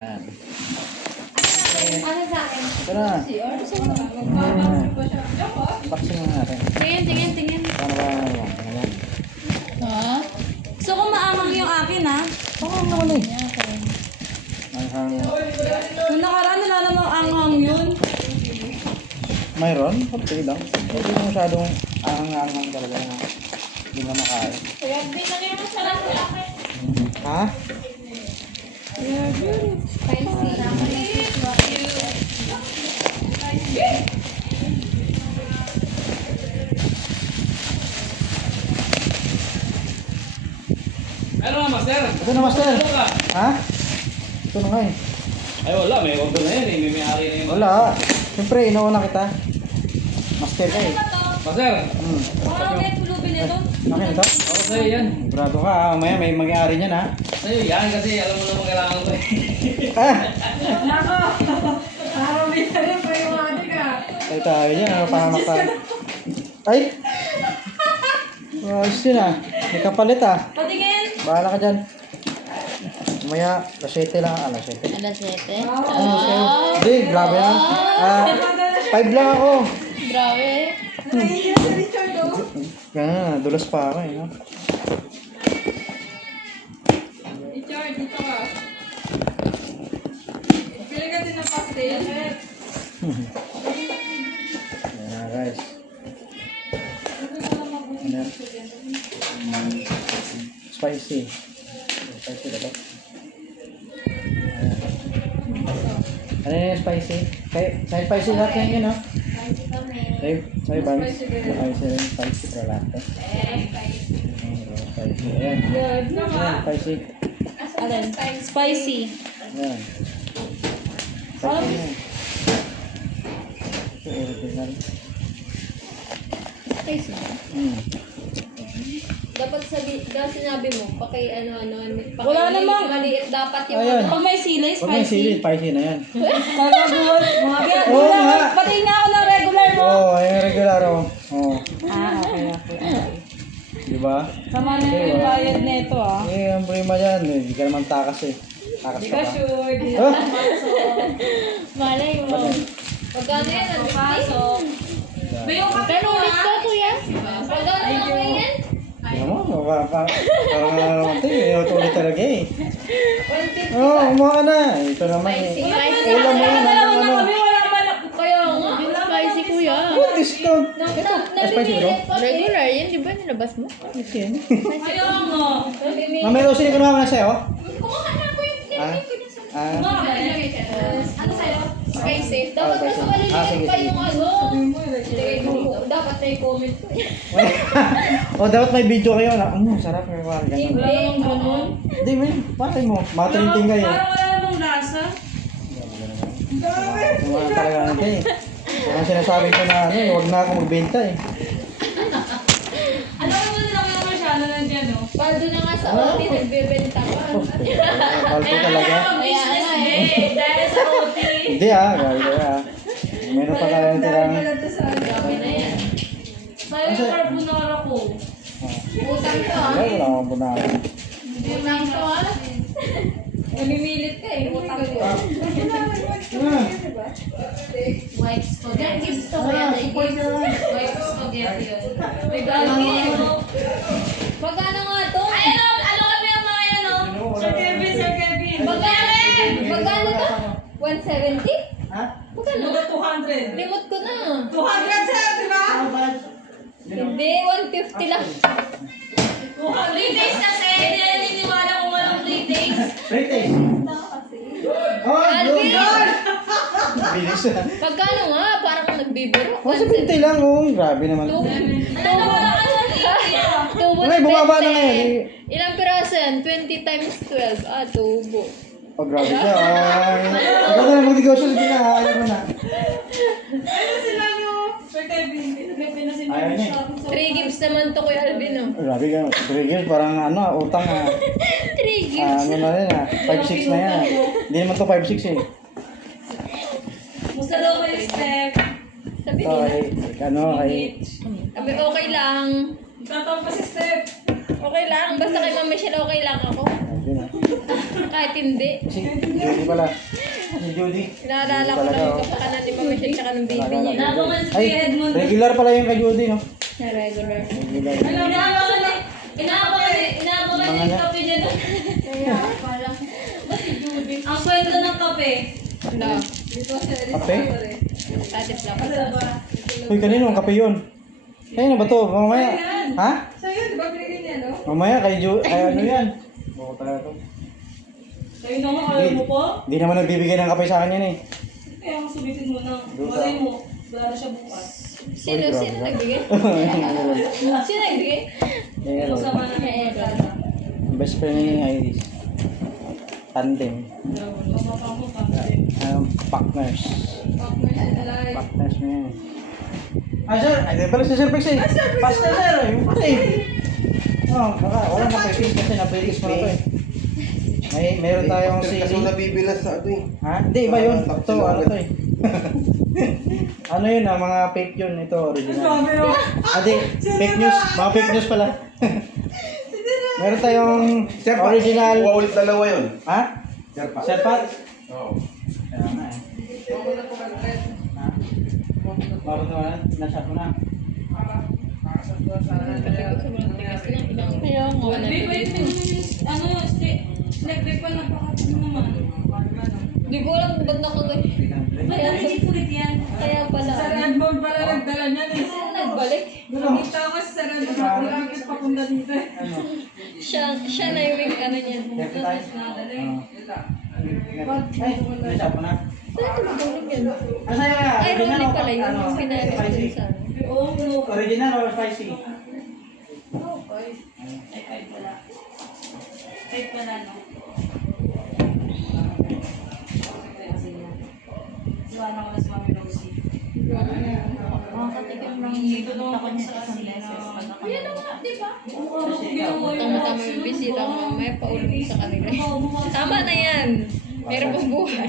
Yan. Ano sa akin? Ito na. Baksin na natin. Tingin. Paano ba yan? Tingnan. Ha? Gusto ko maamang yung akin, ha? Oo naman eh. Anghang. Nung nakaraan, wala namang anghang yun. Mayroon? Okay lang. Hindi ko masyadong anghang talaga na hindi mo makain. Kaya binagay mo sa lang sa akin. Ha? Ano nga, master? Ito na, master. Ano ka? Ha? Ito na nga eh. Ay wala, may order na yan eh. May may-ari na yun. Wala. Siyempre, inauna kita. Master ka eh. Master, Baka may tulubin nito. Akin ito? ako sa'yo yan. Sigurado ka ha. Mamaya may mag-aari niyan ha. Sa'yo yan kasi alam mo naman kailangan ko eh. Ah! Parang may tayo pa yung ating, ha? Ay tayo dyan. Ano pahamak tayo? Ay! Ayos yun ah. May kapalit ah. Patingin. Bahala ka dyan. Mamaya, lasete lang. Ah, lasete. Alas 7? Ano, sa'yo? Hindi, grabe na. 5 lang ako. Grabe. Ganun, dulas pa ako eh. No? Richard, dito ka. Pili ka din ng pastel. Ayan na guys. Ano? Spicy. Spicy ba ito? Ano yung spicy? Sa'yo spicy lahat yan yun, no? Sa'yo ba? Spicy para lahat. Spicy. Ayan. Ayan, spicy. Alin? Spicy. Ayan. Spicy yan. Ito original. Spicy. Dapat sinabi mo, Wala namang. maliit dapat yung Ayan. Pag may sili, Huwag may sili, spicy. spicy na yan. Kaya, Oo nga. patingin nga ako ng regular mo. Oo, ayun regular oh. Oo. Okay. Diba? Sama na yung bayad nito, ah. Eh, ang problema dyan, eh, hindi ka naman takas eh. Takas Hindi ka ka pa. sure. Hindi Oh! Malay mo. Magkano yan? Ang pasok. Ba yung kape Kano mo, ulit ha? ka, kuya? Pagkano Thank naman you. yan? Alam mo, parang naman ito eh. Ulit talaga eh. 150. Oo, umuha ka na. Ito naman eh. Spicy. Ulam mo yun, Dalawa ano. na kami, wala man. Kaya nga. Spicy, kuya. Good discount. Ito, spicy bro. Regular yan, di ba? Nilabas mo? Okay. Ayaw mo. Mamay Rosie, kunawa ko na sa'yo. Kumuha na ko yung Ah? Ano sa'yo? spicy. Dapat spicy. mas maliliit Sige, pa sige. yung ano. Dapat may comment ko. O, dapat may video kayo na. Sarap yung mga ganyan. Wala namang ganun. Hindi, may. Bakit mo? Matalinting kayo. Parang wala namang lasa. Wala talaga natin eh. Kung ang sinasabi ko na ano, huwag na ako magbenta eh. Alam mo na lang yung masyado nandiyan, no? Paldo na nga sa OT, nagbebenta pa. Balto talaga. Business day. Dahil sa OT. Hindi ah, gawin ko ah. Meron pa tayo tirang. Grabe na yan. Sa'yo yung carbonara ko. Utang to ah. Wala akong bunaka. Utang to ah. Namimilit ka eh. Utang ko. White spaghetti. Gusto ko yan. White spaghetti yun. Regalo. Magkano nga to? Ayun o! Ano kami ang mga yan o? Sir Kevin, Sir Kevin. Magkano to? 170? Ha? Magkano? 200. Limot ko na. 200 sir, di ba? Hindi, 150 lang. 3 days kasi. Hindi na niniwala kung walang 3 days. Pretty. Oh, Alvin! Bilis ah. Magkano nga? Parang kung nagbibiro. Oh, 70 lang oh. Grabe naman. Ano na wala ka lang Tubo Ay, bumaba na ngayon. Ilang piraso yan? 20 times 12. Ah, tubo. Oh, grabe siya. Ay. Ikaw na lang mag-negosyo. Sige na, ayaw ko na. Ayun sila nyo. Sir Kevin, Ayaw niya eh. 3 gigs naman to, Kuya Alvin, oh. Grabe ka. Trigger, parang ano, utang ah. 3 gigs. Ano na rin ah. 5-6 na yan. Hindi naman to 5-6 eh. Musta daw kayo, Steph? Sabi Ito nila. ay, ano, ay, Sabi, okay lang. Tatawa pa si Steph. Okay lang. Basta kay Mama Michelle, okay lang ako. ayun ah. kahit hindi. Si Judy pala. Si Judy. Naalala ko lang yung kapakanan ni Mama Michelle tsaka ng baby niya. Inabangan si Ay, Edmond. regular pala yung kay Judy, no? Na regular. Regular. Inabangan yung kape dyan. Kaya pala. Ang kwento ng kape. Wala. Kape? Tatip lang. Uy, kanino ang kape yun? Kanino ba to? Mamaya. Ha? Sa'yo, di ba binigay niya, no? Mamaya kay Judy. Ay, ano yan? Oo, talaga to. Sa'yo naman, ayaw mo pa? Di naman nagbibigay ng kape sa akin yan eh. Kaya ang subitin mo na. Walay mo. Wala siya bukas. Sino nagbigay? Sino nagbigay? Pero, Sama na ng pagkala. best friend ni Iris. Tandem. Partners. Partners na yan. Ah, sir. Ay, di pala si Sir Pex eh. Pasta, sir. Yung pati. Oh, baka. Wala na kay Pex kasi napilis mo na to eh. Meron tayong Kasi sili. nabibilas sa ano eh. Ha? Hindi, iba yun. Ito, ano to eh. Ano yun ah, mga fake yun. Ito, original. Adi, fake news. Mga fake news pala. Meron tayong original. Ulit dalawa yun. Ha? Sir pa. Sir Pat? Oo. Kaya na eh. Ha? Bakit naman? Nasa ko na. Kaya nga. Wait, ano, snack break pa napakatid naman. Di ko alam kung ba't nakagay. Ba't ulit yan? Kaya pala. Sa Redmond pala nagdala niya, eh. Sino nagbalik? Nakita ko kasi sa Redmond, malapit papunta dito, eh. Ano? Siya na yung ano niyan. Dito tayo. Ay, nasa ko na. Saan ito magaling yan? Asa yung Ay, original Ronnie o pala yun. ano? Yung pinayos ko Spicy? dun sa ano. Oo, no. Original or spicy? Ay, kahit wala. Kahit wala, no? Iwanan ko na si Mami Rosie. Makakatikim lang. Tulungan ko sa kanila. Yan ang mga, di ba? Tama-tama yung bisita ko. May paulit sa kanila. Tama na yan. Meron pang buhay.